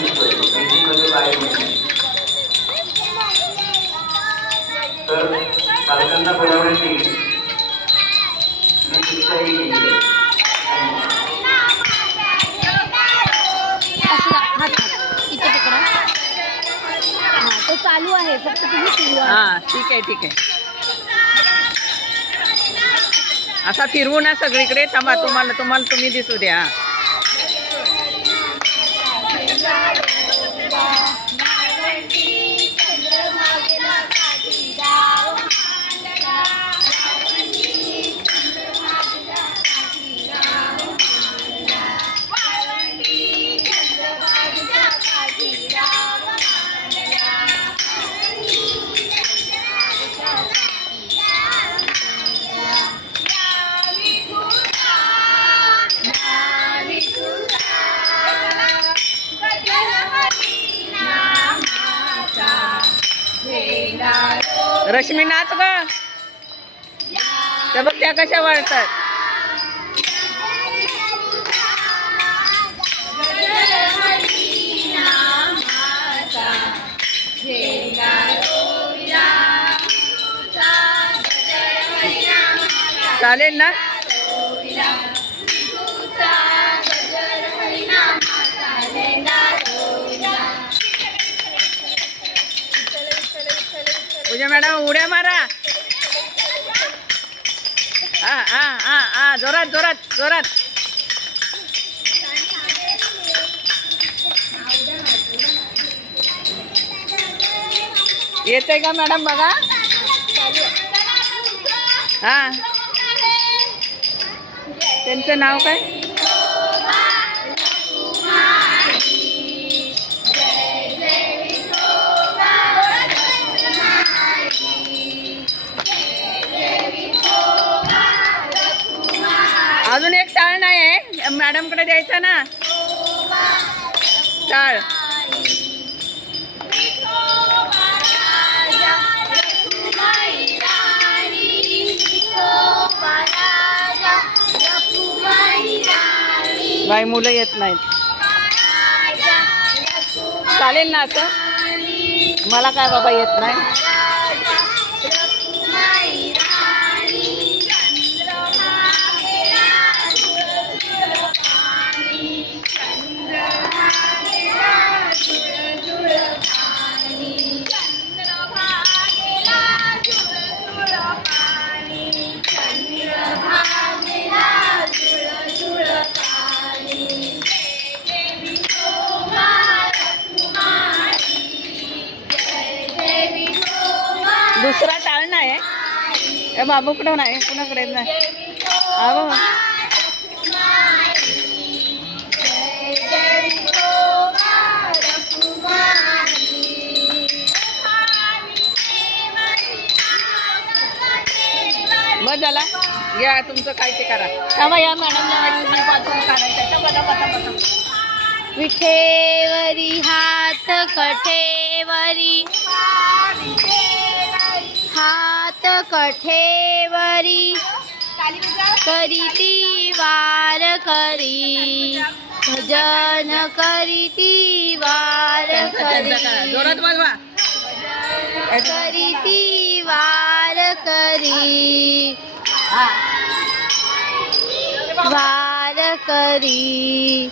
दिसतोय मीटिंगमध्ये काय नाही. तर पालकांना बोलावण्याची मी शिक्षाही केली आहे. इथे पकडा. तो चालू आहे फक्त तुम्ही फिरवा. हा ठीक आहे ठीक आहे. असा फिरवू ना सगळीकडे. थांबा तुम्ही दिसू द्या. रश्मी नाच ग. त्या बघ त्या कशा वाळतात. चालेल ना. पूजा मॅडम उड्या मारा. हा हा हा हा जोरात जोरात जोरात. येते का मॅडम बघा. हा त्यांचं नाव काय. अजून एक टाळ नाही आहे मॅडम कडे द्यायचा ना टाळ. बाई मुलं येत नाहीत. चालेल ना असं. मला काय बाबा येत नाही. दुसरा टाळ नाही बाबूकडे नाही कुणाकडे नाही. अहो बस झाला. या तुमचं काय ते करा. थांबा या मॅडमला काढायचं. विठेवरी हात कठेवरी हात कठेवरी करीती वार करी भजन करीती वार करी जोरात वाजवा. करीती वार करी वार करी.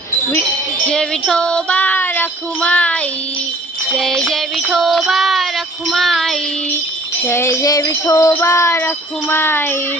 जय विठोबा रखुमाई जय जय विठोबा रखुमाई जय जय विठोबा रखुमाई